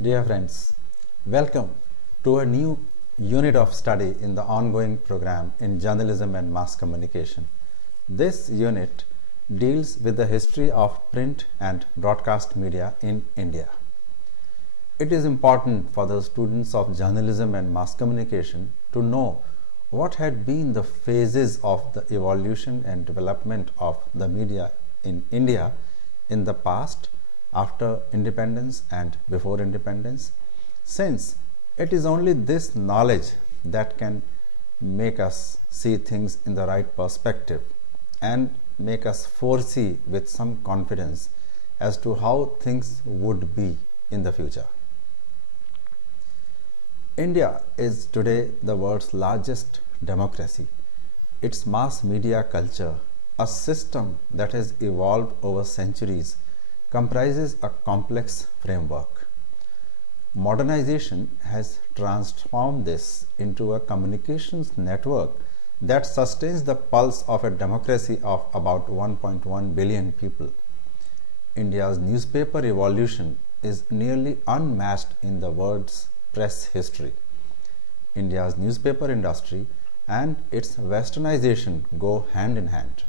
Dear friends, welcome to a new unit of study in the ongoing program in journalism and mass communication. This unit deals with the history of print and broadcast media in India. It is important for the students of journalism and mass communication to know what had been the phases of the evolution and development of the media in India in the past, after independence and before independence, since it is only this knowledge that can make us see things in the right perspective and make us foresee with some confidence as to how things would be in the future. India is today the world's largest democracy. Its mass media culture, a system that has evolved over centuries, comprises a complex framework. Modernization has transformed this into a communications network that sustains the pulse of a democracy of about 1.1 billion people. India's newspaper evolution is nearly unmatched in the world's press history. India's newspaper industry and its westernization go hand in hand.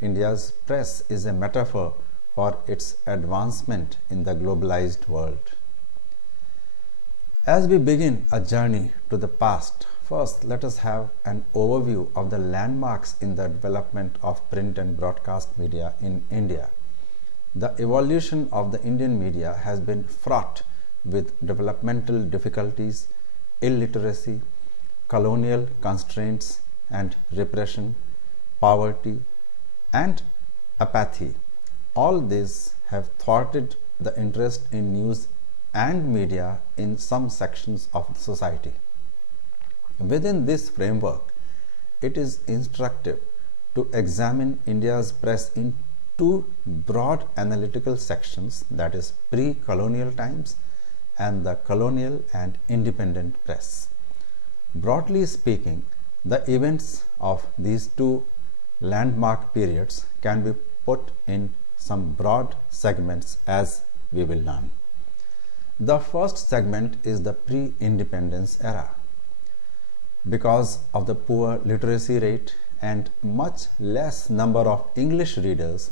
India's press is a metaphor for its advancement in the globalized world. As we begin a journey to the past, first let us have an overview of the landmarks in the development of print and broadcast media in India. The evolution of the Indian media has been fraught with developmental difficulties, illiteracy, colonial constraints and repression, poverty, and apathy. All these have thwarted the interest in news and media in some sections of society. Within this framework, it is instructive to examine India's press in two broad analytical sections, that is, pre-colonial times and the colonial and independent press. Broadly speaking, the events of these two landmark periods can be put in some broad segments as we will learn. The first segment is the pre-independence era. Because of the poor literacy rate and much less number of English readers,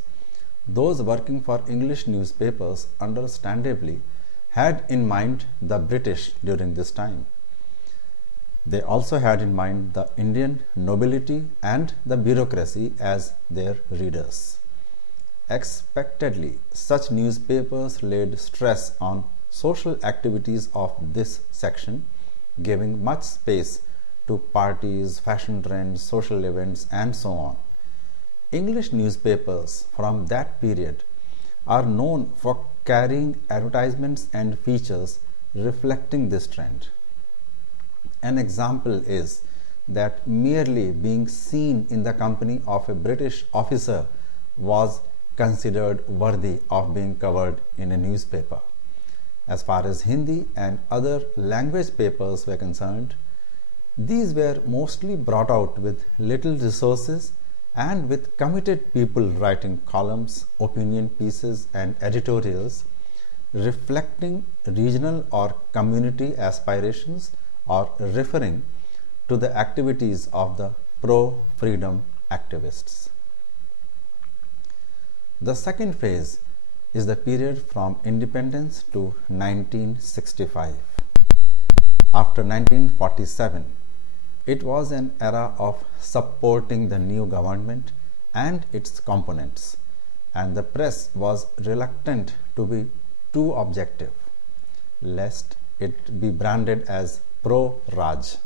those working for English newspapers understandably had in mind the British during this time. They also had in mind the Indian nobility and the bureaucracy as their readers. Expectedly, such newspapers laid stress on social activities of this section, giving much space to parties, fashion trends, social events, and so on. English newspapers from that period are known for carrying advertisements and features reflecting this trend. An example is that merely being seen in the company of a British officer was considered worthy of being covered in a newspaper. As far as Hindi and other language papers were concerned, these were mostly brought out with little resources and with committed people writing columns, opinion pieces, and editorials reflecting regional or community aspirations or referring to the activities of the pro-freedom activists. The second phase is the period from independence to 1965. After 1947, it was an era of supporting the new government and its components, and the press was reluctant to be too objective, lest it be branded as pro-Raj.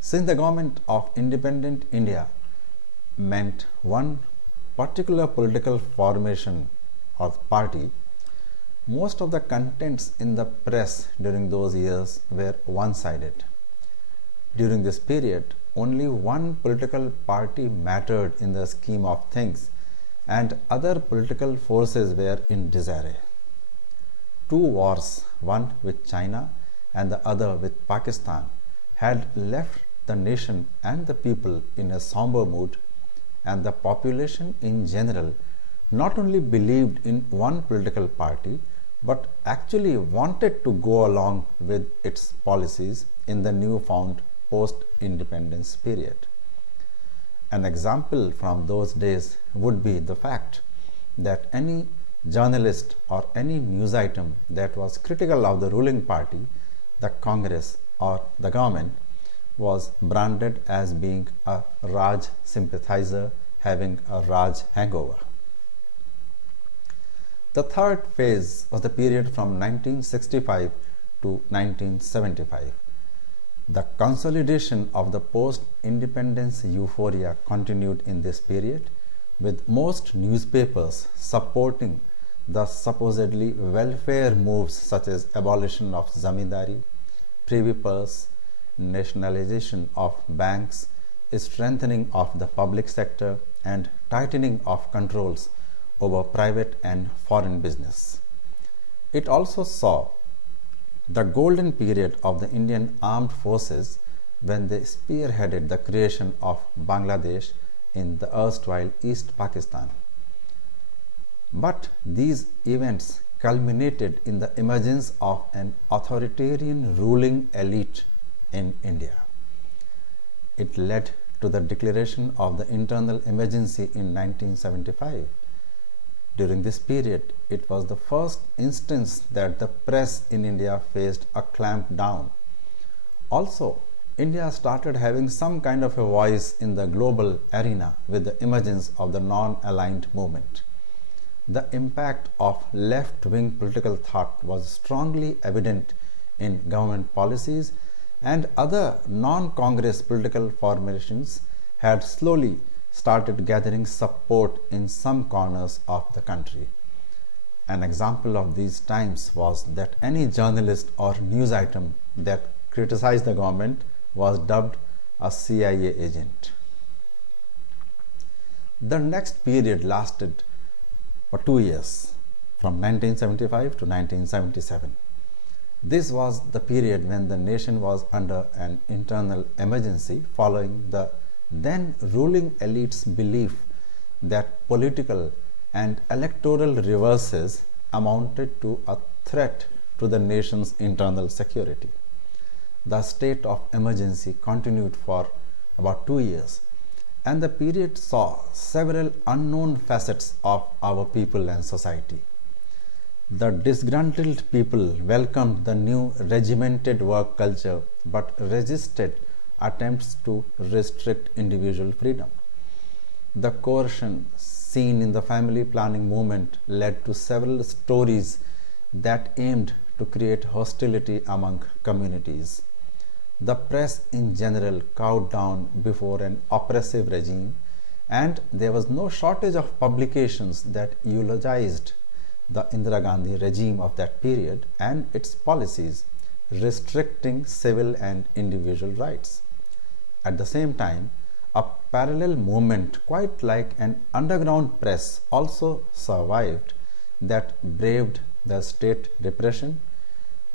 Since the government of independent India meant one particular political formation or party, most of the contents in the press during those years were one-sided. During this period, only one political party mattered in the scheme of things, and other political forces were in disarray. Two wars, one with China and the other with Pakistan, had left the nation and the people in a somber mood, and the population in general not only believed in one political party but actually wanted to go along with its policies in the newfound post-independence period. An example from those days would be the fact that any journalist or any news item that was critical of the ruling party, the Congress or the government, was branded as being a Raj sympathizer having a Raj hangover. The third phase was the period from 1965 to 1975. The consolidation of the post-independence euphoria continued in this period, with most newspapers supporting the supposedly welfare moves such as abolition of zamindari, privy purse, nationalization of banks, strengthening of the public sector, and tightening of controls over private and foreign business. It also saw the golden period of the Indian armed forces when they spearheaded the creation of Bangladesh in the erstwhile East Pakistan. But these events culminated in the emergence of an authoritarian ruling elite in India. It led to the declaration of the internal emergency in 1975. During this period, it was the first instance that the press in India faced a clampdown. Also, India started having some kind of a voice in the global arena with the emergence of the non-aligned movement. The impact of left-wing political thought was strongly evident in government policies, and other non-Congress political formations had slowly started gathering support in some corners of the country. An example of these times was that any journalist or news item that criticized the government was dubbed a CIA agent. The next period lasted for 2 years, from 1975 to 1977. This was the period when the nation was under an internal emergency following the then ruling elite's belief that political and electoral reverses amounted to a threat to the nation's internal security. The state of emergency continued for about 2 years, and the period saw several unknown facets of our people and society. The disgruntled people welcomed the new regimented work culture but resisted attempts to restrict individual freedom. The coercion seen in the family planning movement led to several stories that aimed to create hostility among communities. The press in general cowed down before an oppressive regime, and there was no shortage of publications that eulogized the Indira Gandhi regime of that period and its policies restricting civil and individual rights. At the same time, a parallel movement, quite like an underground press, also survived that braved the state repression,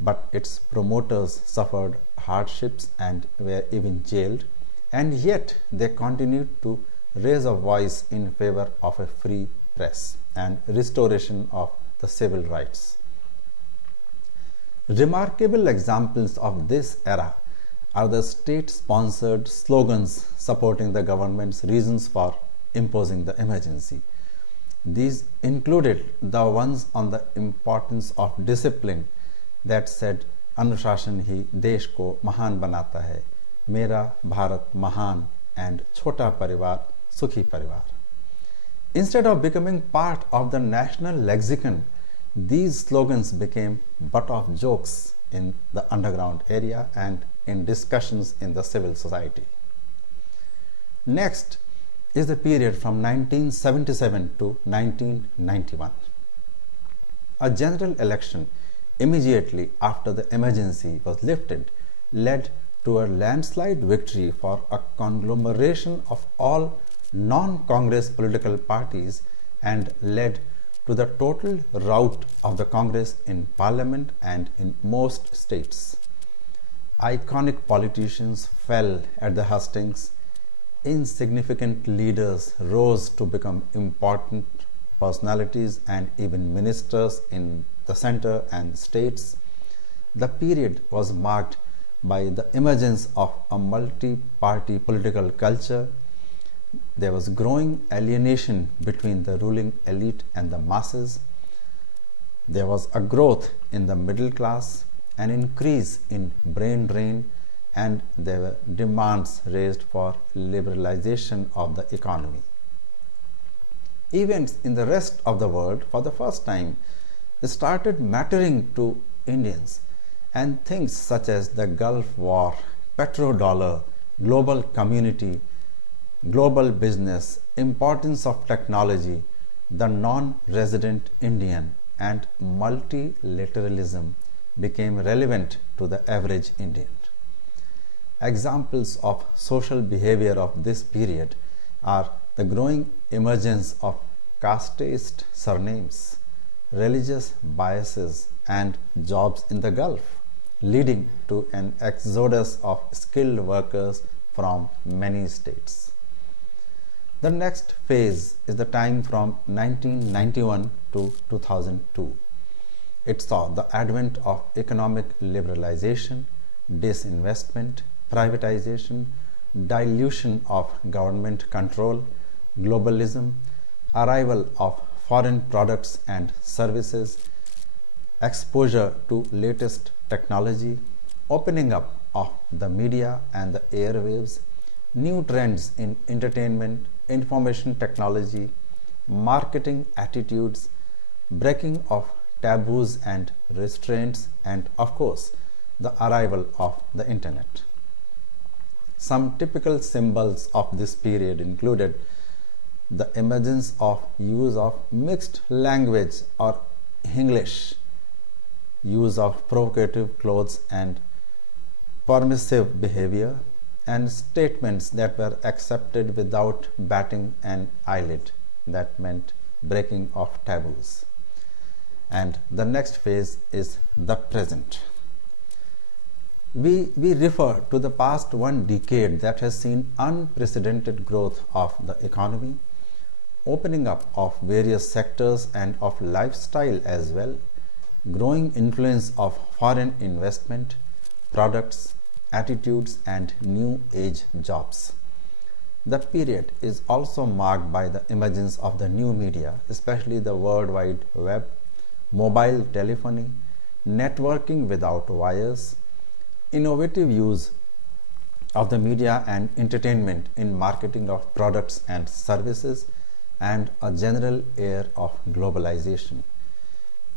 but its promoters suffered hardships and were even jailed, and yet they continued to raise a voice in favor of a free press and restoration of the civil rights. Remarkable examples of this era are the state-sponsored slogans supporting the government's reasons for imposing the emergency. These included the ones on the importance of discipline that said, "Anushashan hi desh ko mahan banata hai, Mera Bharat Mahan," and "Chota Parivar Sukhi Parivar." Instead of becoming part of the national lexicon, these slogans became butt of jokes in the underground area and in discussions in the civil society. Next is the period from 1977 to 1991. A general election immediately after the emergency was lifted led to a landslide victory for a conglomeration of all non-Congress political parties and led to the total rout of the Congress in Parliament and in most states. Iconic politicians fell at the hustings. Insignificant leaders rose to become important personalities and even ministers in the center and states. The period was marked by the emergence of a multi-party political culture. There was growing alienation between the ruling elite and the masses. There was a growth in the middle class, an increase in brain drain, and there were demands raised for liberalization of the economy. Events in the rest of the world for the first time started mattering to Indians, and things such as the Gulf War, petrodollar, global community, global business, importance of technology, the non-resident Indian, and multilateralism became relevant to the average Indian. Examples of social behavior of this period are the growing emergence of casteist surnames, religious biases, and jobs in the Gulf, leading to an exodus of skilled workers from many states. The next phase is the time from 1991 to 2002. It saw the advent of economic liberalization, disinvestment, privatization, dilution of government control, globalism, arrival of foreign products and services, exposure to latest technology, opening up of the media and the airwaves, new trends in entertainment, information technology, marketing attitudes, breaking of taboos and restraints, and of course, the arrival of the internet. Some typical symbols of this period included the emergence of use of mixed language or English, use of provocative clothes and permissive behavior, and statements that were accepted without batting an eyelid. That meant breaking of taboos. And the next phase is the present. We refer to the past one decade that has seen unprecedented growth of the economy, opening up of various sectors and of lifestyle as well, growing influence of foreign investment, products, attitudes, and new age jobs. The period is also marked by the emergence of the new media, especially the World Wide Web, mobile telephony, networking without wires, innovative use of the media and entertainment in marketing of products and services, and a general air of globalization.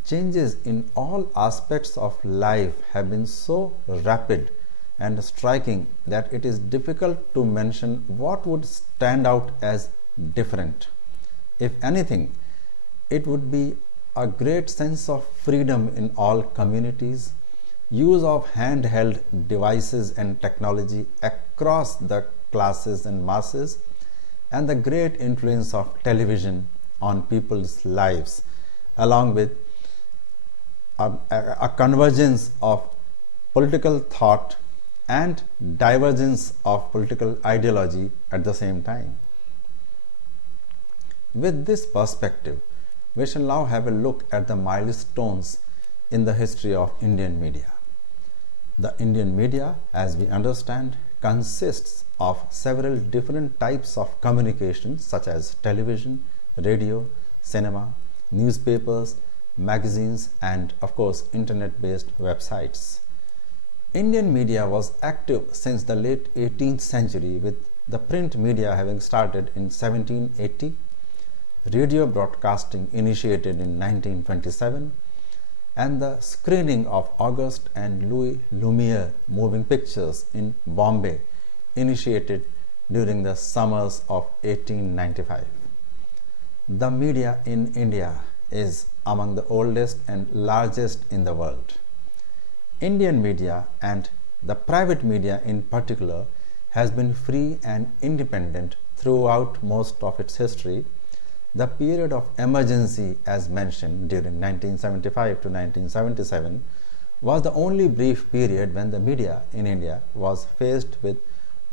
Changes in all aspects of life have been so rapid and striking that it is difficult to mention what would stand out as different. If anything, it would be a great sense of freedom in all communities, use of handheld devices and technology across the classes and masses, and the great influence of television on people's lives, along with a convergence of political thought and divergence of political ideology at the same time. With this perspective, we shall now have a look at the milestones in the history of Indian media. The Indian media, as we understand, consists of several different types of communication such as television, radio, cinema, newspapers, magazines, and of course internet-based websites. Indian media was active since the late 18th century, with the print media having started in 1780, radio broadcasting initiated in 1927, and the screening of Auguste and Louis Lumiere moving pictures in Bombay initiated during the summers of 1895. The media in India is among the oldest and largest in the world. Indian media, and the private media in particular, has been free and independent throughout most of its history. The period of emergency, as mentioned during 1975 to 1977, was the only brief period when the media in India was faced with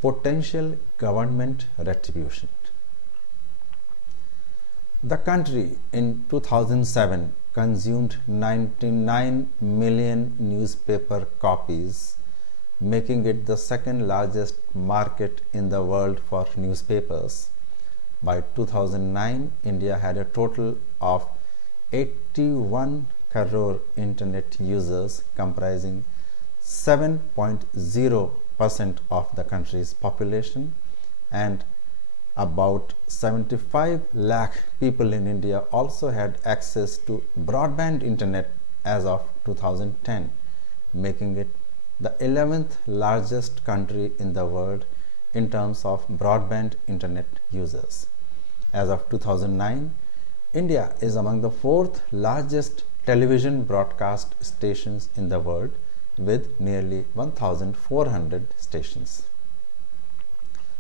potential government retribution. The country in 2007 consumed 99 million newspaper copies, making it the second largest market in the world for newspapers. By 2009, India had a total of 81 crore internet users, comprising 7.0% of the country's population, and about 75 lakh people in India also had access to broadband internet as of 2010, making it the 11th largest country in the world in terms of broadband internet users. As of 2009, India is among the 4th largest television broadcast stations in the world, with nearly 1,400 stations.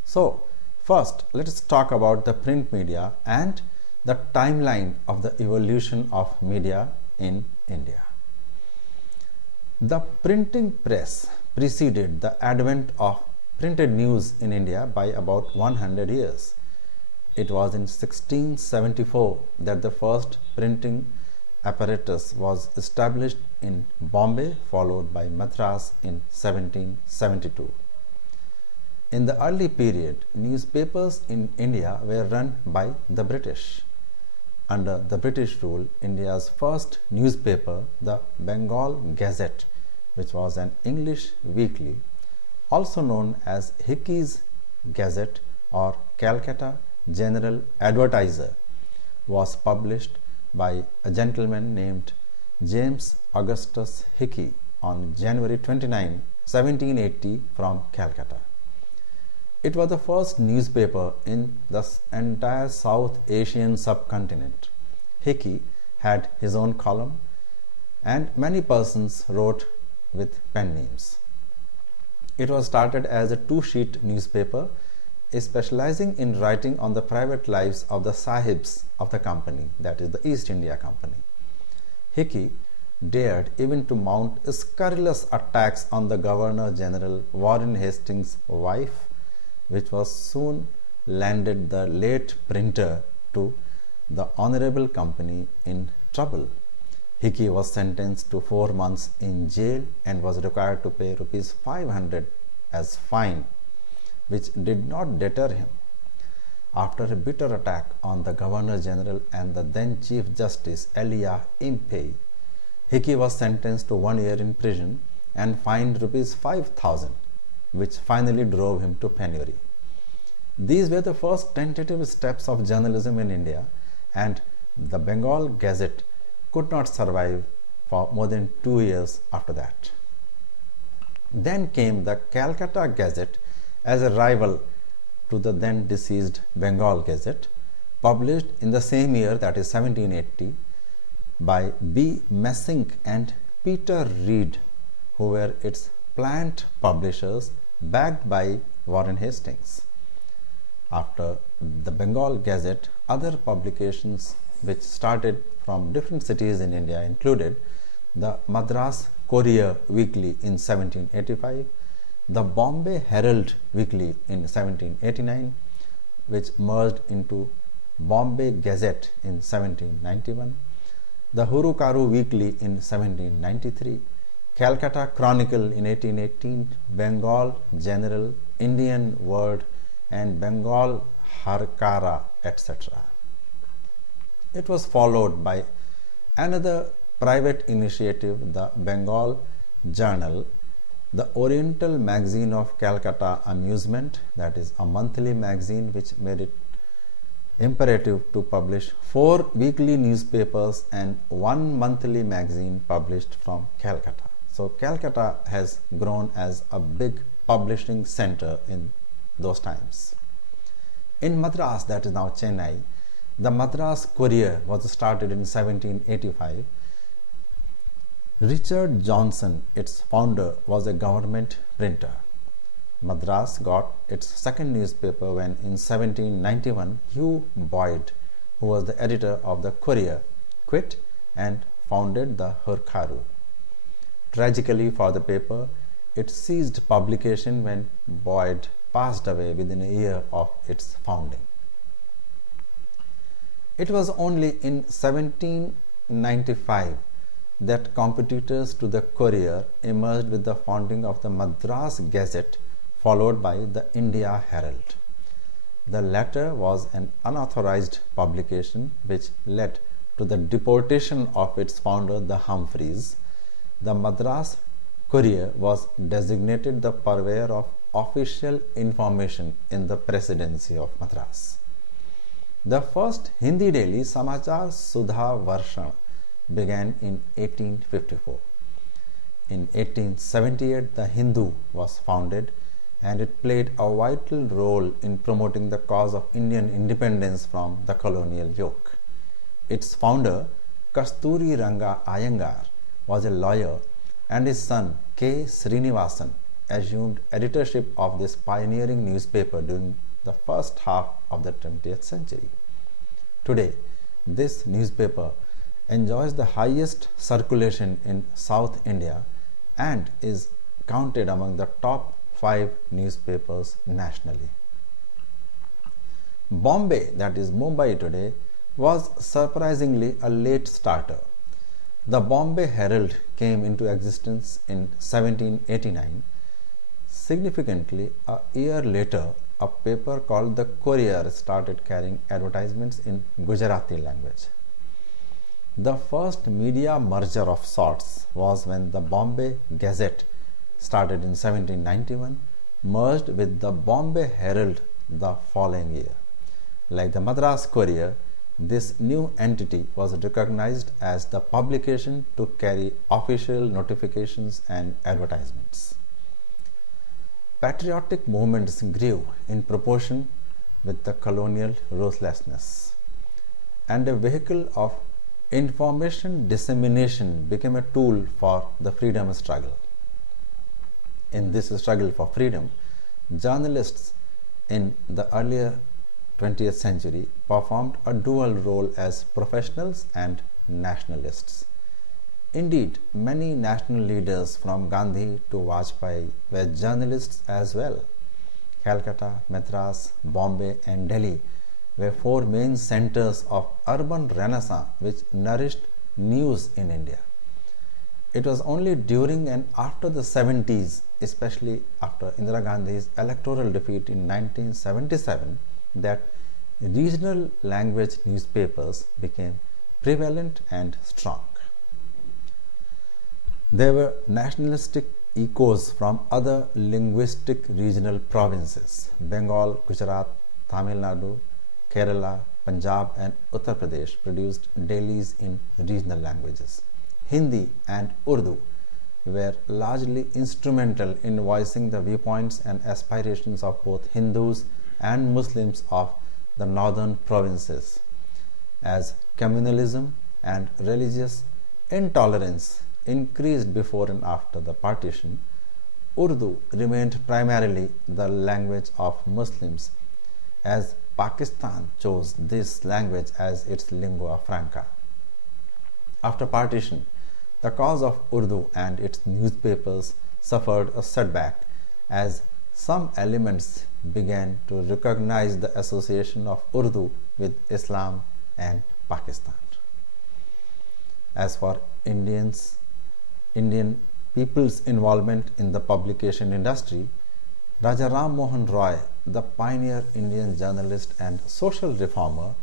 So, first, let us talk about the print media and the timeline of the evolution of media in India. The printing press preceded the advent of printed news in India by about 100 years. It was in 1674 that the first printing apparatus was established in Bombay, followed by Madras in 1772. In the early period, newspapers in India were run by the British. Under the British rule, India's first newspaper, the Bengal Gazette, which was an English weekly, also known as Hickey's Gazette or Calcutta General Advertiser, was published by a gentleman named James Augustus Hickey on January 29, 1780 from Calcutta. It was the first newspaper in the entire South Asian subcontinent. Hickey had his own column, and many persons wrote with pen names. It was started as a two-sheet newspaper, specializing in writing on the private lives of the sahibs of the company, that is the East India Company. Hickey dared even to mount scurrilous attacks on the Governor General Warren Hastings' wife, which was soon landed the late printer to the Honorable Company in trouble. Hickey was sentenced to 4 months in jail and was required to pay rupees 500 as fine, which did not deter him. After a bitter attack on the Governor General and the then Chief Justice Elia Impey, Hickey was sentenced to 1 year in prison and fined rupees 5,000, which finally drove him to penury. These were the first tentative steps of journalism in India, and the Bengal Gazette could not survive for more than 2 years after that. Then came the Calcutta Gazette as a rival to the then deceased Bengal Gazette, published in the same year, that is 1780, by B. Messink and Peter Reed, who were its plant publishers, backed by Warren Hastings. After the Bengal Gazette, other publications which started from different cities in India included the Madras Courier Weekly in 1785, the Bombay Herald Weekly in 1789, which merged into Bombay Gazette in 1791, the Hurukaru Weekly in 1793, Calcutta Chronicle in 1818, Bengal General, Indian Word, and Bengal Harkara, etc. It was followed by another private initiative, the Bengal Journal, the Oriental Magazine of Calcutta Amusement, that is a monthly magazine which made it imperative to publish 4 weekly newspapers and 1 monthly magazine published from Calcutta. So Calcutta has grown as a big publishing center in those times. In Madras, that is now Chennai, the Madras Courier was started in 1785. Richard Johnson, its founder, was a government printer. Madras got its second newspaper when in 1791 Hugh Boyd, who was the editor of the Courier, quit and founded the Hurkaru. Tragically for the paper, it ceased publication when Boyd passed away within a year of its founding. It was only in 1795 that competitors to the Courier emerged with the founding of the Madras Gazette, followed by the India Herald. The latter was an unauthorized publication which led to the deportation of its founder, the Humphreys. The Madras Courier was designated the purveyor of official information in the Presidency of Madras. The first Hindi daily, Samachar Sudha Varshan, began in 1854. In 1878, the Hindu was founded, and it played a vital role in promoting the cause of Indian independence from the colonial yoke. Its founder, Kasturi Ranga Iyengar, was a lawyer, and his son, K. Srinivasan, assumed editorship of this pioneering newspaper during the first half of the 20th century. Today, this newspaper enjoys the highest circulation in South India and is counted among the top 5 newspapers nationally. Bombay, that is Mumbai today, was surprisingly a late starter. The Bombay Herald came into existence in 1789. Significantly, a year later, a paper called the Courier started carrying advertisements in Gujarati language. The first media merger of sorts was when the Bombay Gazette, started in 1791, merged with the Bombay Herald the following year. Like the Madras Courier, this new entity was recognized as the publication to carry official notifications and advertisements. Patriotic movements grew in proportion with the colonial ruthlessness, and a vehicle of information dissemination became a tool for the freedom struggle. In this struggle for freedom, journalists in the earlier 20th century performed a dual role as professionals and nationalists. Indeed, many national leaders from Gandhi to Vajpayee were journalists as well. Calcutta, Madras, Bombay and Delhi were 4 main centers of urban renaissance which nourished news in India. It was only during and after the 70s, especially after Indira Gandhi's electoral defeat in 1977, that regional language newspapers became prevalent and strong. There were nationalistic echoes from other linguistic regional provinces. Bengal, Gujarat, Tamil Nadu, Kerala, Punjab and Uttar Pradesh produced dailies in regional languages. Hindi and Urdu were largely instrumental in voicing the viewpoints and aspirations of both Hindus and Muslims of the northern provinces. As communalism and religious intolerance increased before and after the partition, Urdu remained primarily the language of Muslims, as Pakistan chose this language as its lingua franca. After partition, the cause of Urdu and its newspapers suffered a setback as some elements began to recognize the association of Urdu with Islam and Pakistan. As for Indian people's involvement in the publication industry, Raja Ram Mohan Roy, the pioneer Indian journalist and social reformer,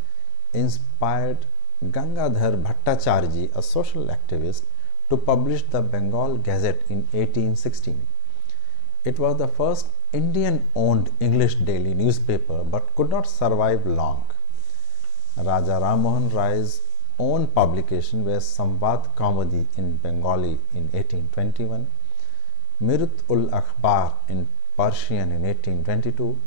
inspired Gangadhar Bhattacharya, a social activist, to publish the Bengal Gazette in 1816. It was the first Indian-owned English daily newspaper but could not survive long. Raja Ram Mohan Roy's own publication was Samvad Kaumudi in Bengali in 1821, Mirut-ul-Akhbar in Persian in 1822,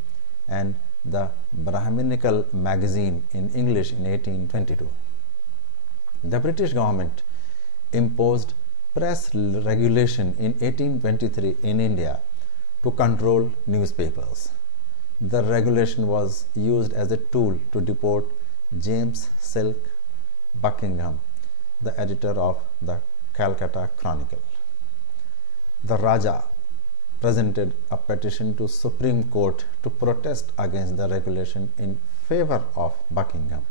and the Brahminical magazine in English in 1822. The British government imposed press regulation in 1823 in India to control newspapers. The regulation was used as a tool to deport James Silk Buckingham, the editor of the Calcutta Chronicle. The Raja presented a petition to Supreme Court to protest against the regulation in favor of Buckingham.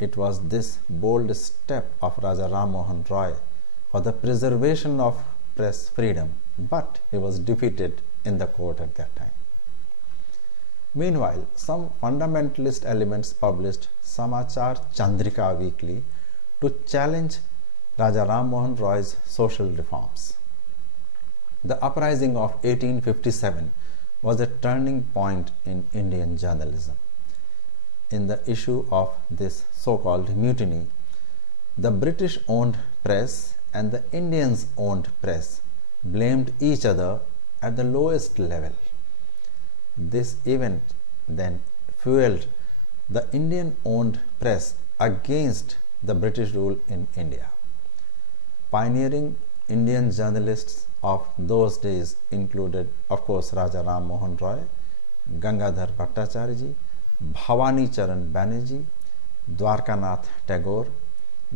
it was this bold step of Raja Ram Mohan Roy for the preservation of press freedom, but he was defeated in the court at that time. Meanwhile, some fundamentalist elements published Samachar Chandrika weekly to challenge Raja Ram Mohan Roy's social reforms. The uprising of 1857 was a turning point in Indian journalism. In the issue of this so-called mutiny, the British-owned press and the Indians-owned press blamed each other at the lowest level. This event then fueled the Indian-owned press against the British rule in India. Pioneering Indian journalists of those days included, of course, Raja Ram Mohan Roy, Gangadhar Bhattacharya ji, Bhavani Charan Banerjee, Dwarkanath Tagore,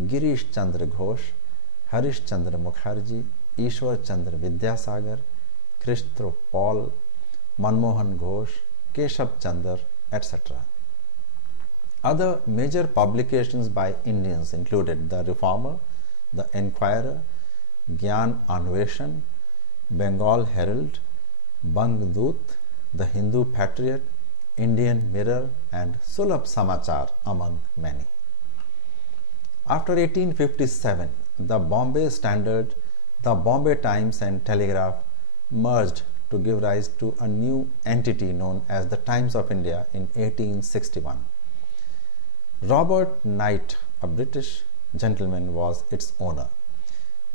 Girish Chandra Ghosh, Harish Chandra Mukherjee, Ishwar Chandra Vidyasagar, Christopher Paul, Manmohan Ghosh, Keshav Chandra, etc. Other major publications by Indians included The Reformer, The Enquirer, Gyan Anveshan, Bengal Herald, Bang Doot, The Hindu Patriot, Indian Mirror, and Sulabh Samachar, among many. After 1857, the Bombay Standard, the Bombay Times and Telegraph merged to give rise to a new entity known as the Times of India in 1861. Robert Knight, a British gentleman, was its owner.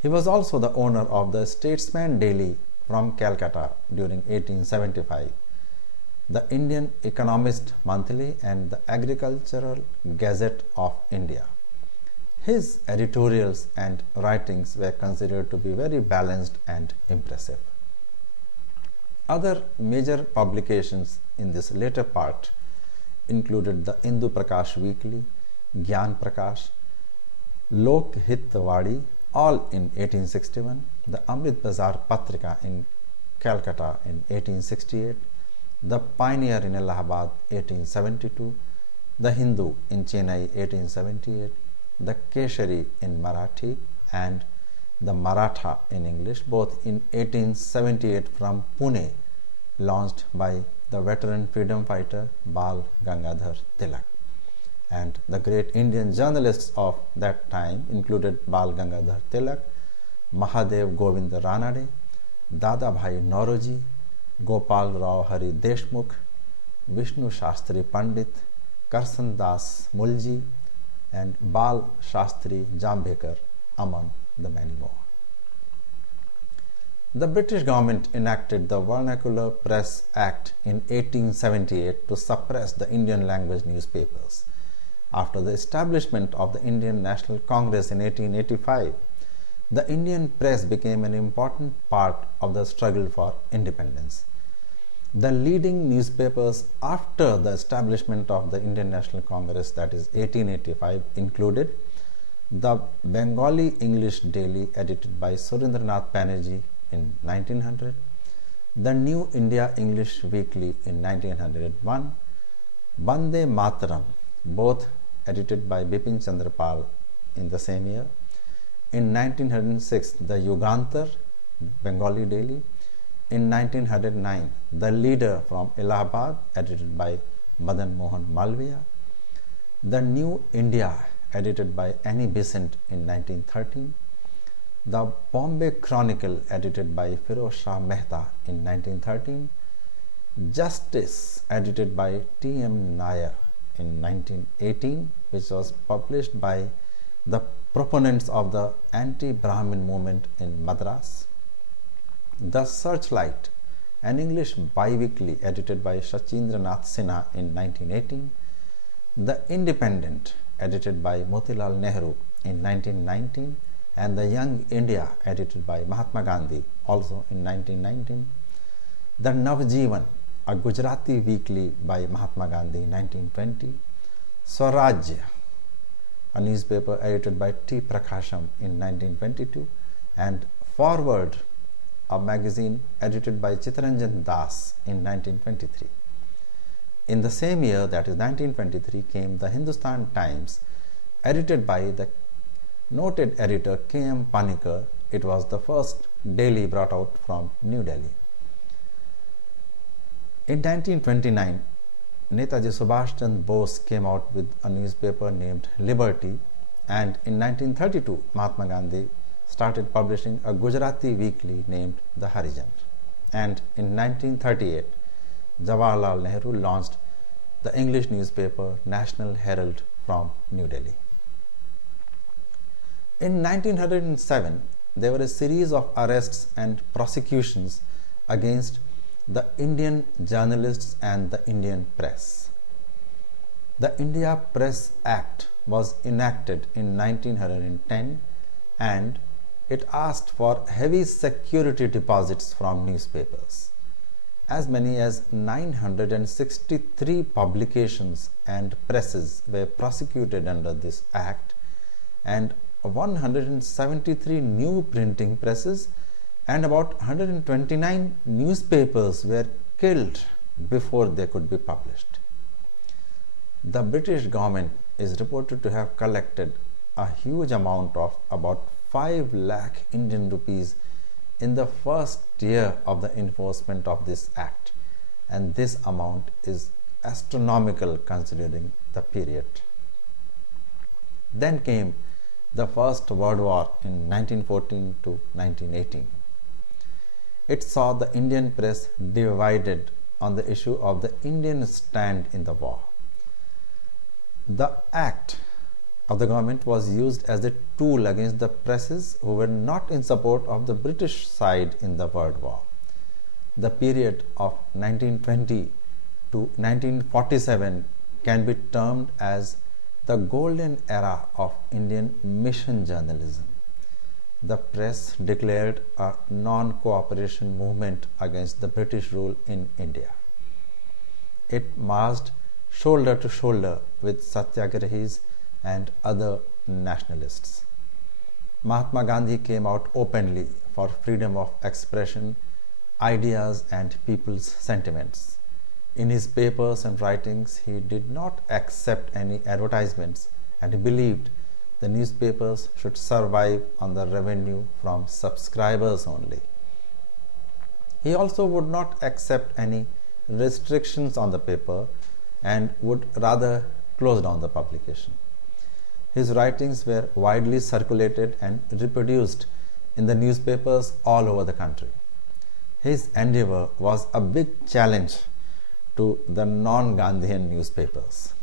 He was also the owner of the Statesman Daily from Calcutta during 1875, the Indian Economist Monthly, and the Agricultural Gazette of India. His editorials and writings were considered to be very balanced and impressive. Other major publications in this later part included the Indu Prakash Weekly, Gyan Prakash, Lok Hitwadi, all in 1861, the Amrit Bazar Patrika in Calcutta in 1868, the Pioneer in Allahabad 1872, the Hindu in Chennai 1878, the Keshari in Marathi, and the Maratha in English, both in 1878 from Pune, launched by the veteran freedom fighter Bal Gangadhar Tilak. And the great Indian journalists of that time included Bal Gangadhar Tilak, Mahadev Govind Ranade, Dada Bhai Nauroji, Gopal Rao Hari Deshmukh, Vishnu Shastri Pandit, Karsan Das Mulji, and Bal Shastri Jambekar, among the many more. The British government enacted the Vernacular Press Act in 1878 to suppress the Indian language newspapers. After the establishment of the Indian National Congress in 1885, the Indian press became an important part of the struggle for independence. The leading newspapers after the establishment of the Indian National Congress, that is 1885, included the Bengali English Daily edited by Surendranath Banerjee in 1900, the New India English Weekly in 1901, Bande Mataram, both edited by Bipin Chandra Pal in the same year. In 1906, the Yugantar Bengali Daily. In 1909, the Leader from Allahabad, edited by Madan Mohan Malviya. The New India, edited by Annie Besant in 1913. The Bombay Chronicle, edited by Firoz Shah Mehta in 1913. Justice, edited by T.M. Nair in 1918, which was published by the proponents of the anti-Brahmin movement in Madras. The Searchlight, an English bi-weekly edited by Sachindranath Sinha in 1918. The Independent, edited by Motilal Nehru in 1919, and The Young India, edited by Mahatma Gandhi, also in 1919. The Navjeevan, a Gujarati weekly by Mahatma Gandhi in 1920. Swarajya, a newspaper edited by T. Prakasham in 1922, and Forward, a magazine edited by Chittaranjan Das in 1923. In the same year, that is 1923, came the Hindustan Times, Edited by the noted editor K.M. Panikkar, it was the first daily brought out from New Delhi. In 1929, Netaji Subhash Chandra Bose came out with a newspaper named Liberty, and in 1932, Mahatma Gandhi started publishing a Gujarati weekly named The Harijan. And in 1938, Jawaharlal Nehru launched the English newspaper National Herald from New Delhi. In 1907, there were a series of arrests and prosecutions against the Indian journalists and the Indian press. The India Press Act was enacted in 1910, and it asked for heavy security deposits from newspapers. As many as 963 publications and presses were prosecuted under this act, and 173 new printing presses and about 129 newspapers were killed before they could be published. The British government is reported to have collected a huge amount of about 5 lakh Indian rupees in the first year of the enforcement of this act, and this amount is astronomical considering the period. Then came the First World War in 1914 to 1918. It saw the Indian press divided on the issue of the Indian stand in the war. The act of the government was used as a tool against the presses who were not in support of the British side in the World War. The period of 1920 to 1947 can be termed as the golden era of Indian mission journalism. The press declared a non-cooperation movement against the British rule in India. It marched shoulder to shoulder with satyagrahis and other nationalists. Mahatma Gandhi came out openly for freedom of expression, ideas and people's sentiments. In his papers and writings, he did not accept any advertisements and he believed the newspapers should survive on the revenue from subscribers only. He also would not accept any restrictions on the paper and would rather close down the publication. His writings were widely circulated and reproduced in the newspapers all over the country. His endeavor was a big challenge to the non-Gandhian newspapers.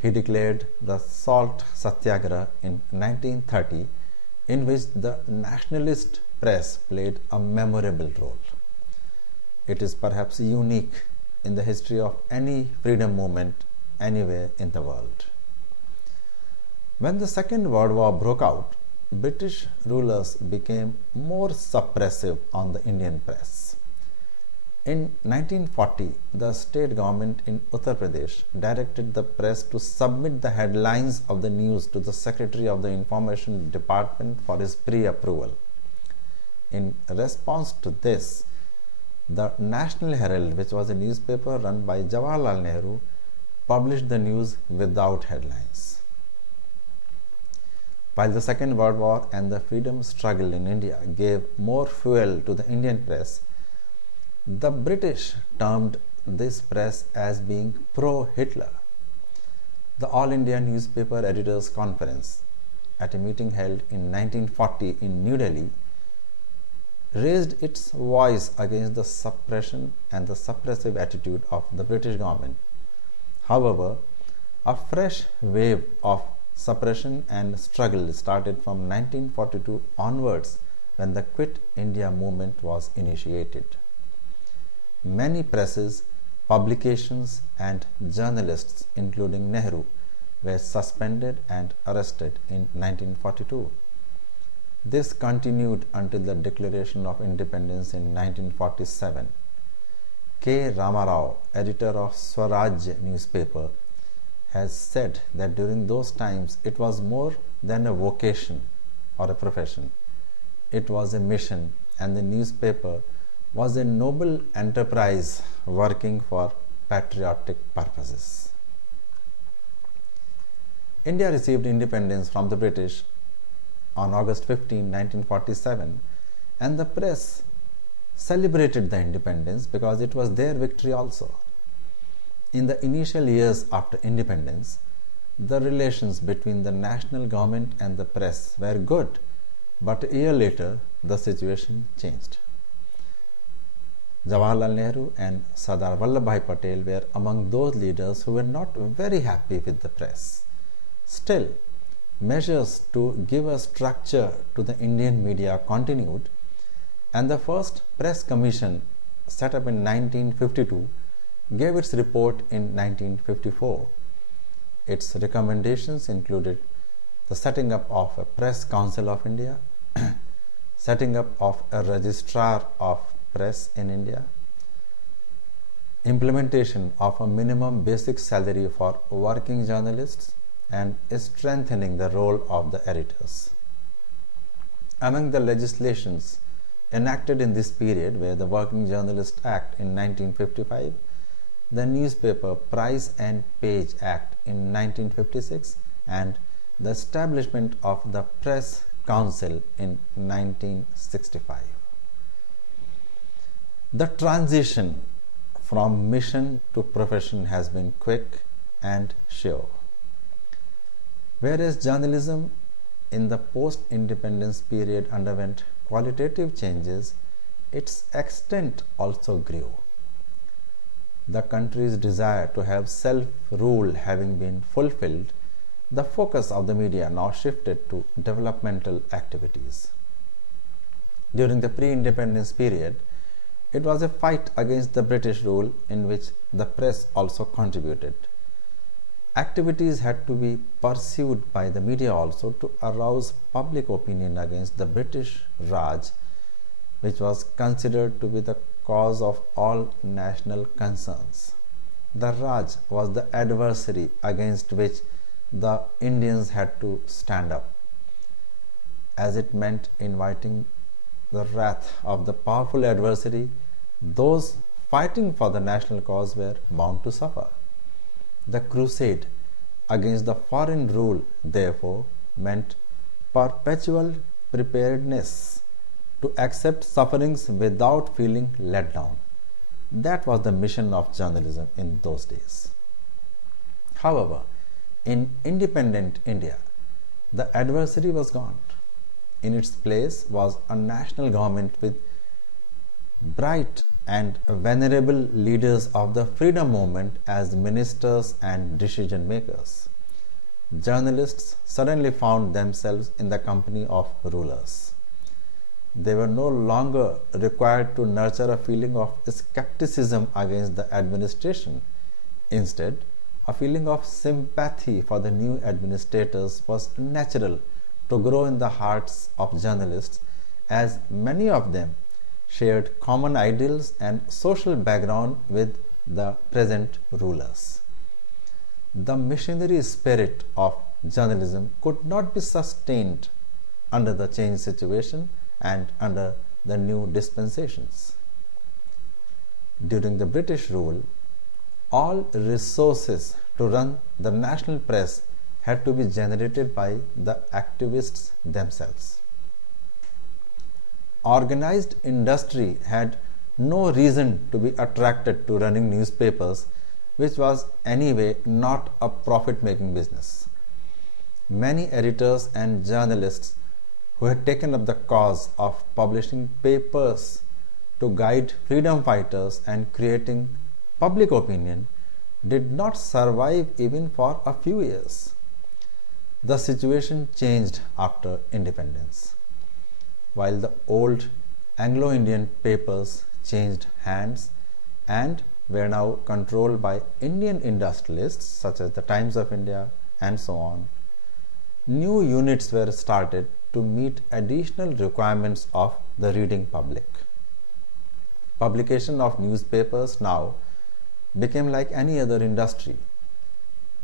He declared the Salt Satyagraha in 1930, in which the nationalist press played a memorable role. It is perhaps unique in the history of any freedom movement anywhere in the world. When the Second World War broke out, British rulers became more suppressive on the Indian press. In 1940, the state government in Uttar Pradesh directed the press to submit the headlines of the news to the Secretary of the Information Department for his pre-approval. In response to this, the National Herald, which was a newspaper run by Jawaharlal Nehru, published the news without headlines. While the Second World War and the freedom struggle in India gave more fuel to the Indian press, the British termed this press as being pro-Hitler. The All India Newspaper Editors Conference, at a meeting held in 1940 in New Delhi, raised its voice against the suppression and the suppressive attitude of the British government. However, a fresh wave of suppression and struggle started from 1942 onwards, when the Quit India movement was initiated. Many presses, publications and journalists, including Nehru, were suspended and arrested in 1942. This continued until the Declaration of Independence in 1947. K. Ramarao, editor of Swaraj newspaper, has said that during those times it was more than a vocation or a profession. It was a mission, and the newspaper was a noble enterprise working for patriotic purposes. India received independence from the British on August 15, 1947, and the press celebrated the independence because it was their victory also. In the initial years after independence, the relations between the national government and the press were good, but a year later the situation changed. Jawaharlal Nehru and Sardar Vallabhbhai Patel were among those leaders who were not very happy with the press. Still, measures to give a structure to the Indian media continued, and the first press commission, set up in 1952, gave its report in 1954. Its recommendations included the setting up of a Press Council of India, setting up of a Registrar of Press in India, implementation of a minimum basic salary for working journalists, and strengthening the role of the editors. Among the legislations enacted in this period were the Working Journalist Act in 1955, the Newspaper Price and Page Act in 1956, and the establishment of the Press Council in 1965. The transition from mission to profession has been quick and sure. Whereas journalism in the post-independence period underwent qualitative changes, its extent also grew. The country's desire to have self-rule having been fulfilled, the focus of the media now shifted to developmental activities. During the pre-independence period, it was a fight against the British rule in which the press also contributed. Activities had to be pursued by the media also to arouse public opinion against the British Raj, which was considered to be the cause of all national concerns. The Raj was the adversary against which the Indians had to stand up, as it meant inviting the wrath of the powerful adversary. Those fighting for the national cause were bound to suffer. The crusade against the foreign rule, therefore, meant perpetual preparedness to accept sufferings without feeling let down. That was the mission of journalism in those days. However, in independent India, the adversary was gone. In its place was a national government with bright and venerable leaders of the freedom movement as ministers and decision makers. Journalists suddenly found themselves in the company of rulers. They were no longer required to nurture a feeling of skepticism against the administration. Instead, a feeling of sympathy for the new administrators was natural to grow in the hearts of journalists, as many of them shared common ideals and social background with the present rulers. The missionary spirit of journalism could not be sustained under the changed situation and under the new dispensations. During the British rule, all resources to run the national press had to be generated by the activists themselves. Organized industry had no reason to be attracted to running newspapers, which was anyway not a profit-making business. Many editors and journalists who had taken up the cause of publishing papers to guide freedom fighters and creating public opinion did not survive even for a few years. The situation changed after independence. While the old Anglo-Indian papers changed hands and were now controlled by Indian industrialists such as the Times of India and so on, new units were started to meet additional requirements of the reading public. Publication of newspapers now became like any other industry,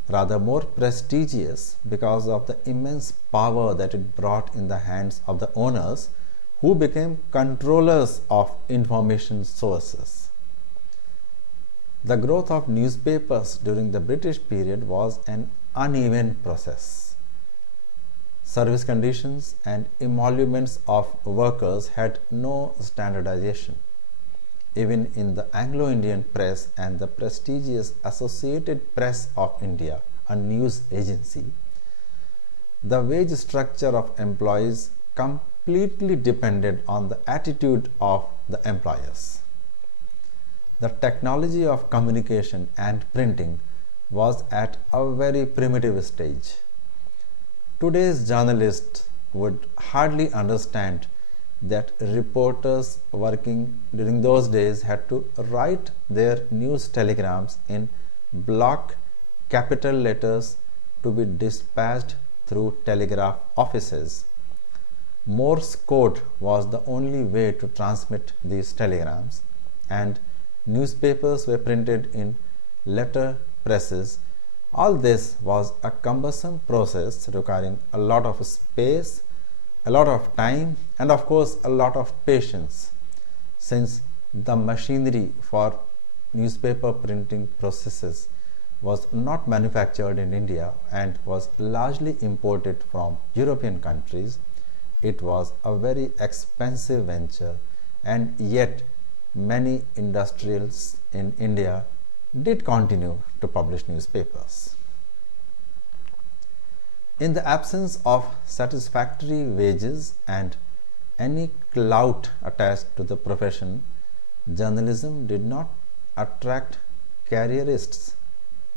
rather more prestigious because of the immense power that it brought in the hands of the owners, who became controllers of information sources. The growth of newspapers during the British period was an uneven process. Service conditions and emoluments of workers had no standardization. Even in the Anglo-Indian press and the prestigious Associated Press of India, a news agency, the wage structure of employees completely depended on the attitude of the employers. The technology of communication and printing was at a very primitive stage. Today's journalists would hardly understand that reporters working during those days had to write their news telegrams in block capital letters to be dispatched through telegraph offices. Morse code was the only way to transmit these telegrams, and newspapers were printed in letter presses. All this was a cumbersome process requiring a lot of space, a lot of time, and of course a lot of patience, since the machinery for newspaper printing processes was not manufactured in India and was largely imported from European countries. It was a very expensive venture, and yet many industrials in India did continue to publish newspapers. In the absence of satisfactory wages and any clout attached to the profession, journalism did not attract careerists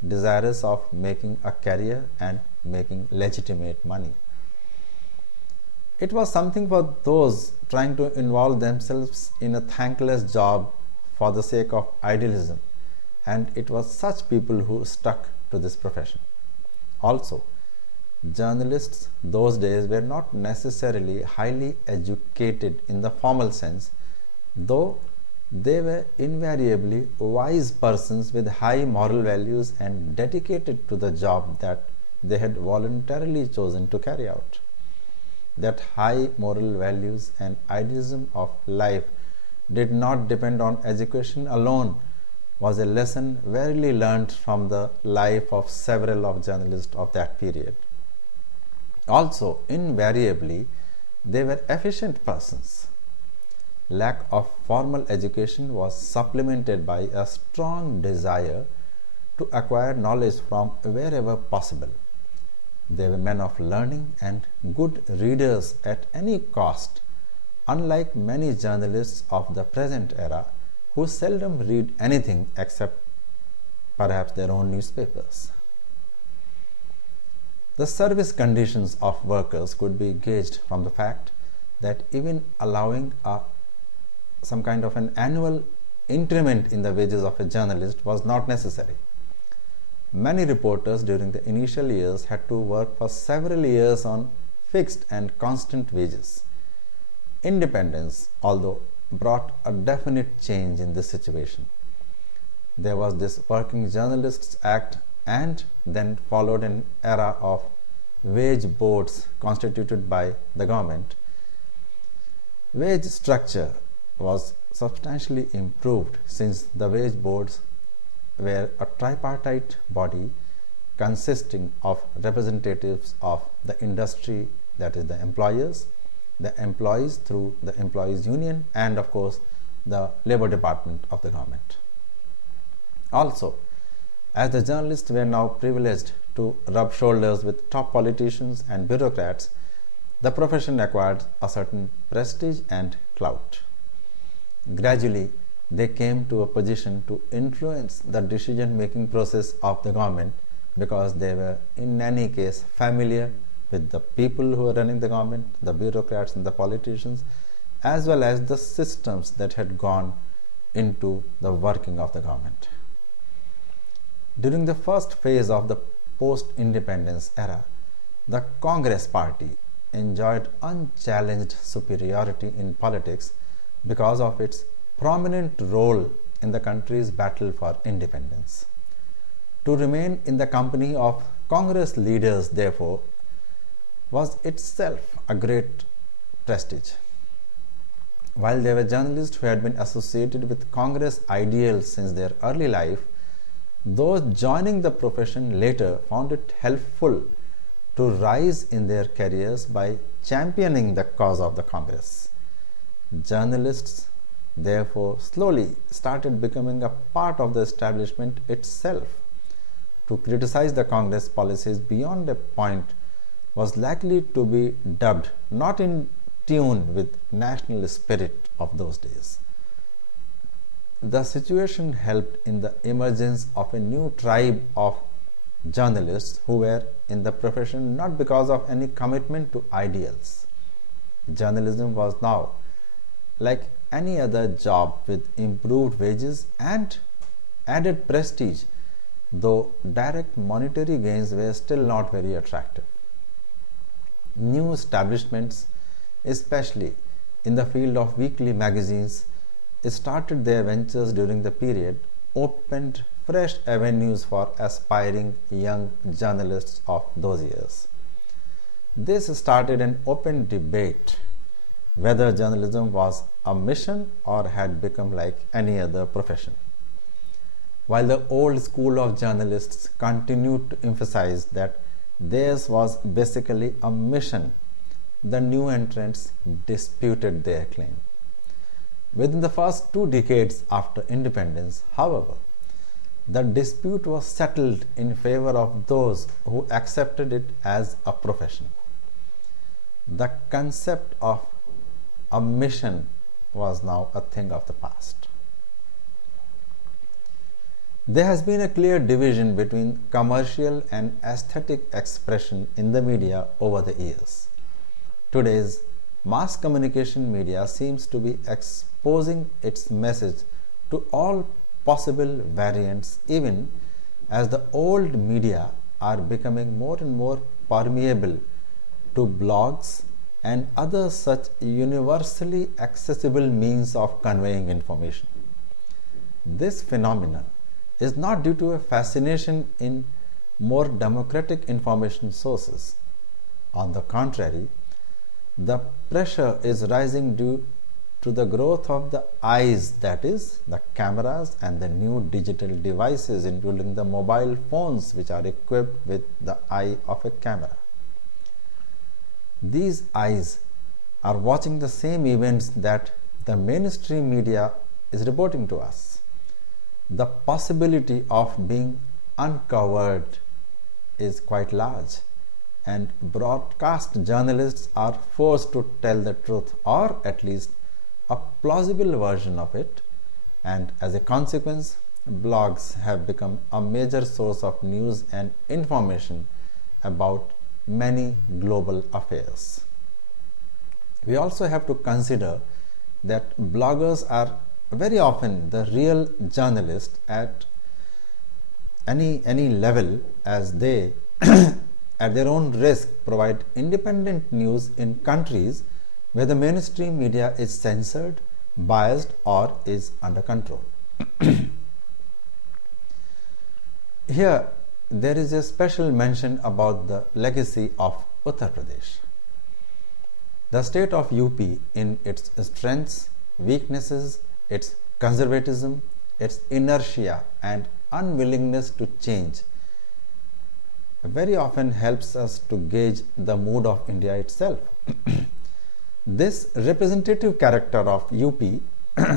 desirous of making a career and making legitimate money. It was something for those trying to involve themselves in a thankless job for the sake of idealism, and it was such people who stuck to this profession. Also, journalists those days were not necessarily highly educated in the formal sense, though they were invariably wise persons with high moral values and dedicated to the job that they had voluntarily chosen to carry out. That high moral values and idealism of life did not depend on education alone was a lesson rarely learnt from the life of several of journalists of that period. Also, invariably, they were efficient persons. Lack of formal education was supplemented by a strong desire to acquire knowledge from wherever possible. They were men of learning and good readers at any cost, unlike many journalists of the present era who seldom read anything except perhaps their own newspapers. The service conditions of workers could be gauged from the fact that even allowing some kind of an annual increment in the wages of a journalist was not necessary. Many reporters during the initial years had to work for several years on fixed and constant wages. Independence, although, brought a definite change in this situation. There was this Working Journalists Act, and then followed an era of wage boards constituted by the government. Wage structure was substantially improved since the wage boards were a tripartite body consisting of representatives of the industry, that is the employers, the employees through the employees union, and of course the labor department of the government. Also, as the journalists were now privileged to rub shoulders with top politicians and bureaucrats, the profession acquired a certain prestige and clout. Gradually, they came to a position to influence the decision-making process of the government because they were in any case familiar with the people who were running the government, the bureaucrats and the politicians, as well as the systems that had gone into the working of the government. During the first phase of the post-independence era, the Congress party enjoyed unchallenged superiority in politics because of its prominent role in the country's battle for independence. To remain in the company of Congress leaders, therefore, was itself a great prestige. While there were journalists who had been associated with Congress ideals since their early life, Those joining the profession later found it helpful to rise in their careers by championing the cause of the Congress. Journalists, therefore, slowly started becoming a part of the establishment itself. To criticize the Congress policies beyond a point was likely to be dubbed not in tune with national spirit of those days. The situation helped in the emergence of a new tribe of journalists who were in the profession not because of any commitment to ideals. Journalism was now like any other job with improved wages and added prestige, though direct monetary gains were still not very attractive. New establishments, especially in the field of weekly magazines, started their ventures during the period, opened fresh avenues for aspiring young journalists of those years. This started an open debate whether journalism was a mission or had become like any other profession. While the old school of journalists continued to emphasize that theirs was basically a mission, the new entrants disputed their claim. Within the first 2 decades after independence, however, the dispute was settled in favor of those who accepted it as a profession. The concept of a mission was now a thing of the past. There has been a clear division between commercial and aesthetic expression in the media over the years. Today's mass communication media seems to be exposing its message to all possible variants, even as the old media are becoming more and more permeable to blogs and other such universally accessible means of conveying information. This phenomenon is not due to a fascination in more democratic information sources. On the contrary, the pressure is rising due to the growth of the eyes, that is, the cameras and the new digital devices, including the mobile phones which are equipped with the eye of a camera. These eyes are watching the same events that the mainstream media is reporting to us. The possibility of being uncovered is quite large, and broadcast journalists are forced to tell the truth, or at least a plausible version of it, and as a consequence, blogs have become a major source of news and information about many global affairs. We also have to consider that bloggers are very often the real journalists at any level, as they at their own risk provide independent news in countries where the mainstream media is censored, biased, or is under control. Here there is a special mention about the legacy of Uttar Pradesh. The state of UP, in its strengths, weaknesses, its conservatism, its inertia and unwillingness to change, very often helps us to gauge the mood of India itself. This representative character of UP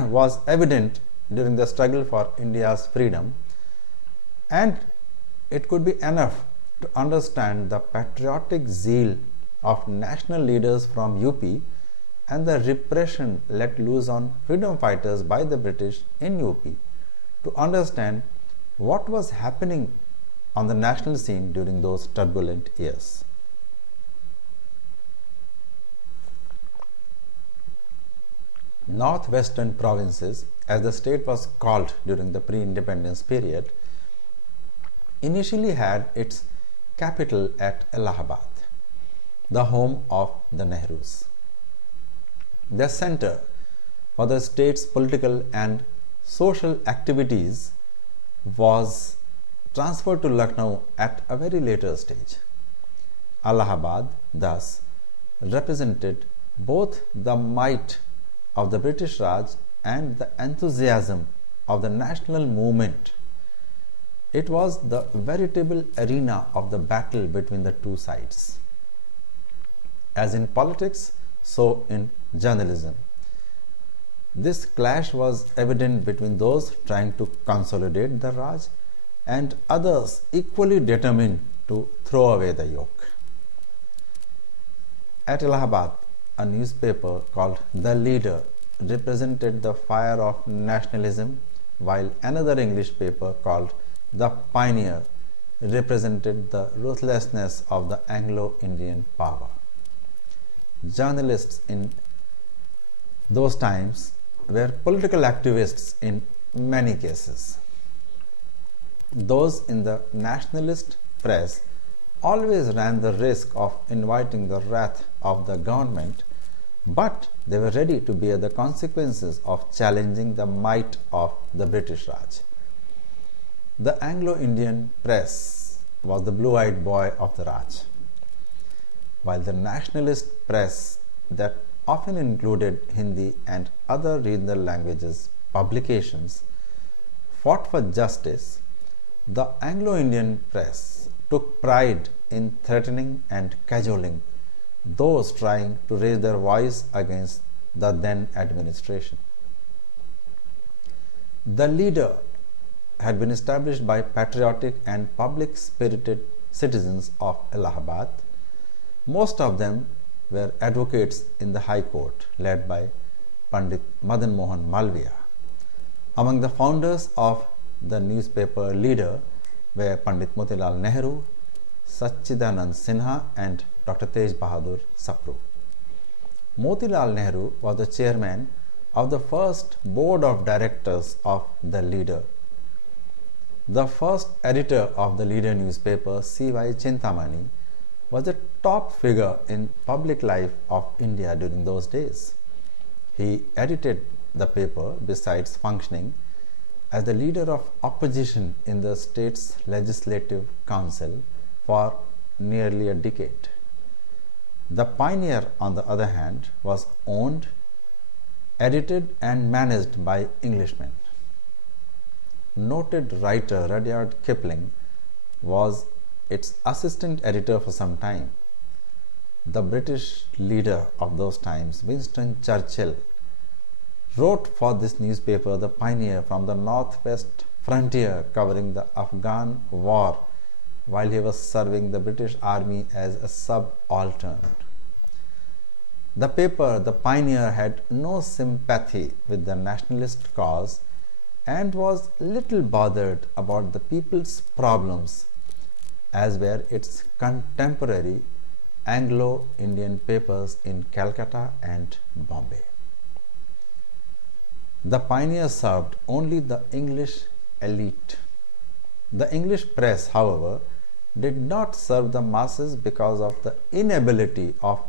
was evident during the struggle for India's freedom, and it could be enough to understand the patriotic zeal of national leaders from UP and the repression let loose on freedom fighters by the British in UP to understand what was happening on the national scene during those turbulent years. Northwestern provinces, as the state was called during the pre-independence period, initially had its capital at Allahabad, the home of the Nehrus. The center for the state's political and social activities was transferred to Lucknow at a very later stage. Allahabad thus represented both the might of the British Raj and the enthusiasm of the national movement. It was the veritable arena of the battle between the two sides. As in politics, so in journalism. This clash was evident between those trying to consolidate the Raj and others equally determined to throw away the yoke. At Allahabad, a newspaper called The Leader represented the fire of nationalism, while another English paper called The Pioneer represented the ruthlessness of the Anglo-Indian power. Journalists in those times were political activists in many cases. Those in the nationalist press always ran the risk of inviting the wrath of the government, but they were ready to bear the consequences of challenging the might of the British Raj. The Anglo-Indian press was the blue-eyed boy of the Raj, while the nationalist press, that often included Hindi and other regional languages publications, fought for justice. The Anglo-Indian press took pride in threatening and cajoling those trying to raise their voice against the then administration. The Leader had been established by patriotic and public-spirited citizens of Allahabad. Most of them were advocates in the High Court, led by Pandit Madan Mohan Malviya. Among the founders of the newspaper Leader were Pandit Motilal Nehru, Sachidanand Sinha and Dr. Tej Bahadur Sapru. Motilal Nehru was the chairman of the first board of directors of the Leader. The first editor of the Leader newspaper, C.Y. Chintamani, was a top figure in public life of India during those days. He edited the paper besides functioning as the leader of opposition in the state's legislative council for nearly a decade. The Pioneer, on the other hand, was owned, edited and managed by Englishmen. Noted writer Rudyard Kipling was its assistant editor for some time. The British leader of those times, Winston Churchill, wrote for this newspaper, The Pioneer, from the northwest frontier covering the Afghan war while he was serving the British Army as a subaltern. The paper, The Pioneer, had no sympathy with the nationalist cause and was little bothered about the people's problems, as were its contemporary Anglo-Indian papers in Calcutta and Bombay. The Pioneer served only the English elite. The English press, however, did not serve the masses because of the inability of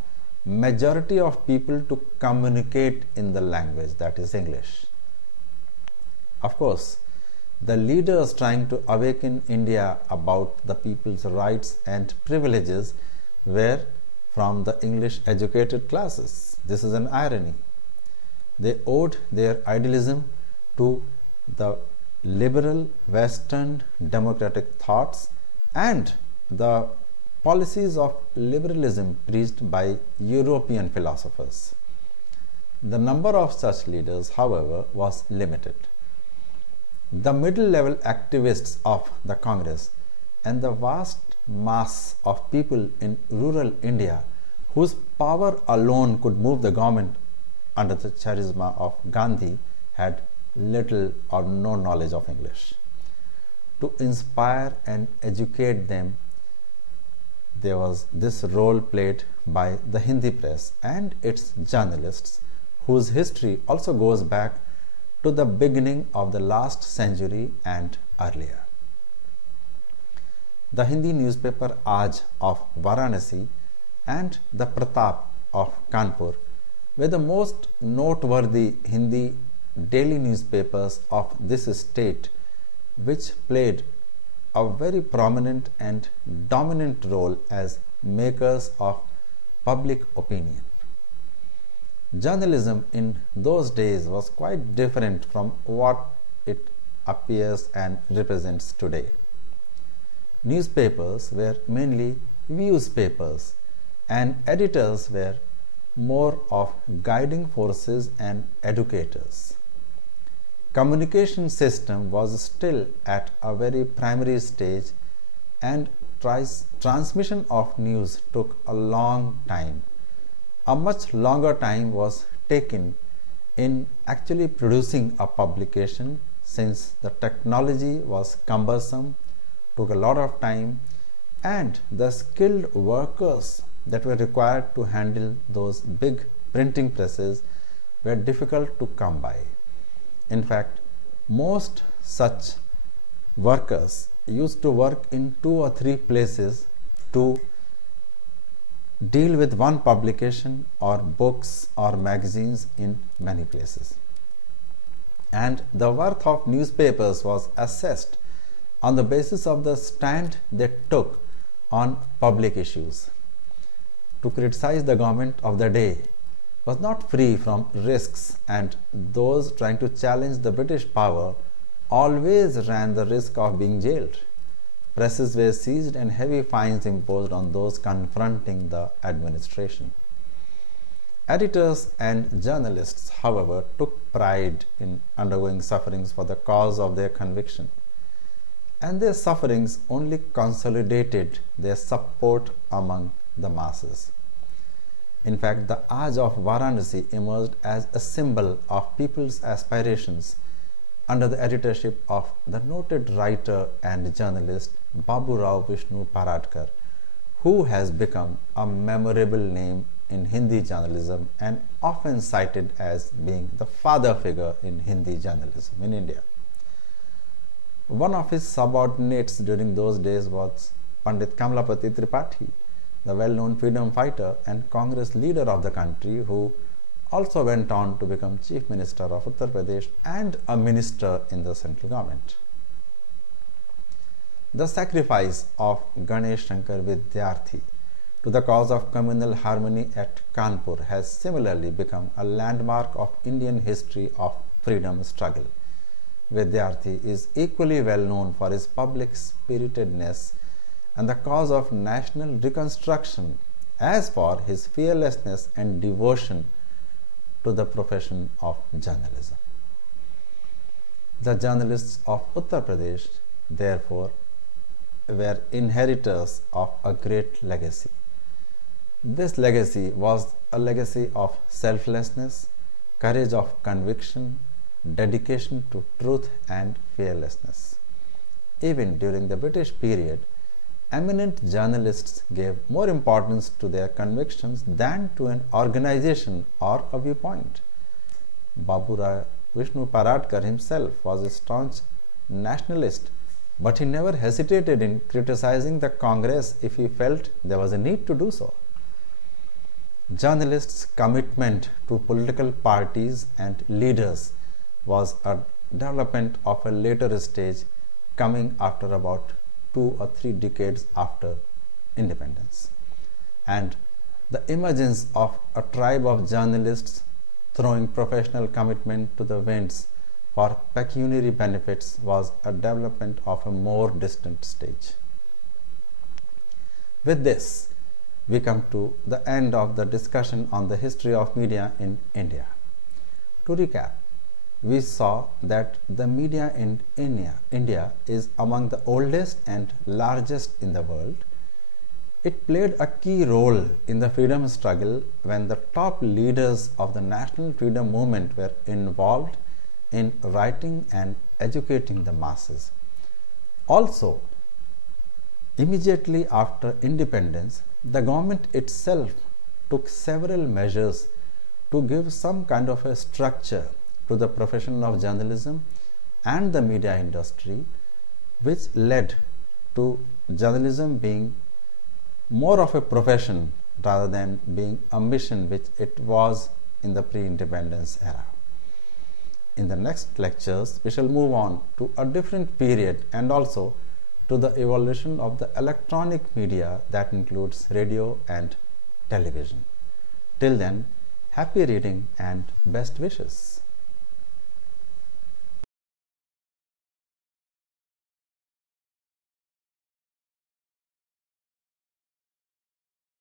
majority of people to communicate in the language, that is English. Of course, the leaders trying to awaken India about the people's rights and privileges were from the English educated classes. This is an irony. They owed their idealism to the liberal Western democratic thoughts and the policies of liberalism preached by European philosophers. The number of such leaders, however, was limited. The middle-level activists of the Congress and the vast mass of people in rural India, whose power alone could move the government under the charisma of Gandhi, had little or no knowledge of English. To inspire and educate them, there was this role played by the Hindi press and its journalists, whose history also goes back to the beginning of the last century and earlier. The Hindi newspaper Aaj of Varanasi and the Pratap of Kanpur were the most noteworthy Hindi daily newspapers of this state, which played a very prominent and dominant role as makers of public opinion. Journalism in those days was quite different from what it appears and represents today. newspapers were mainly views papers, and editors were more of guiding forces and educators. Communication system was still at a very primary stage, and transmission of news took a long time. A much longer time was taken in actually producing a publication, since the technology was cumbersome, took a lot of time, and the skilled workers that were required to handle those big printing presses were difficult to come by. In fact, most such workers used to work in 2 or 3 places to deal with one publication or books or magazines in many places. And the worth of newspapers was assessed on the basis of the stand they took on public issues. To criticize the government of the day was not free from risks, and those trying to challenge the British power always ran the risk of being jailed. Presses were seized and heavy fines imposed on those confronting the administration. Editors and journalists, however, took pride in undergoing sufferings for the cause of their conviction, and their sufferings only consolidated their support among the masses. In fact, the Aj of Varanasi emerged as a symbol of people's aspirations under the editorship of the noted writer and journalist Babu Rao Vishnu Paradkar, who has become a memorable name in Hindi journalism and often cited as being the father figure in Hindi journalism in India. One of his subordinates during those days was Pandit Kamalapati Tripathi, the well-known freedom fighter and Congress leader of the country, who also went on to become Chief Minister of Uttar Pradesh and a minister in the central government. The sacrifice of Ganesh Shankar Vidyarthi to the cause of communal harmony at Kanpur has similarly become a landmark of Indian history of freedom struggle. Vidyarthi is equally well known for his public spiritedness and the cause of national reconstruction as for his fearlessness and devotion to the profession of journalism. The journalists of Uttar Pradesh, therefore, were inheritors of a great legacy. This legacy was a legacy of selflessness, courage of conviction, dedication to truth and fearlessness. Even during the British period, eminent journalists gave more importance to their convictions than to an organization or a viewpoint. Babu Rao Vishnu Paradkar himself was a staunch nationalist, but he never hesitated in criticizing the Congress if he felt there was a need to do so. Journalists' commitment to political parties and leaders was a development of a later stage, coming after about 2 or 3 decades after independence. And the emergence of a tribe of journalists throwing professional commitment to the winds for pecuniary benefits was a development of a more distant stage. With this, we come to the end of the discussion on the history of media in India. To recap, we saw that the media in India is among the oldest and largest in the world. It played a key role in the freedom struggle when the top leaders of the national freedom movement were involved in writing and educating the masses. Also, immediately after independence, the government itself took several measures to give some kind of a structure to the profession of journalism and the media industry, which led to journalism being more of a profession rather than being a mission, which it was in the pre-independence era. In the next lectures, we shall move on to a different period and also to the evolution of the electronic media that includes radio and television. Till then, happy reading and best wishes.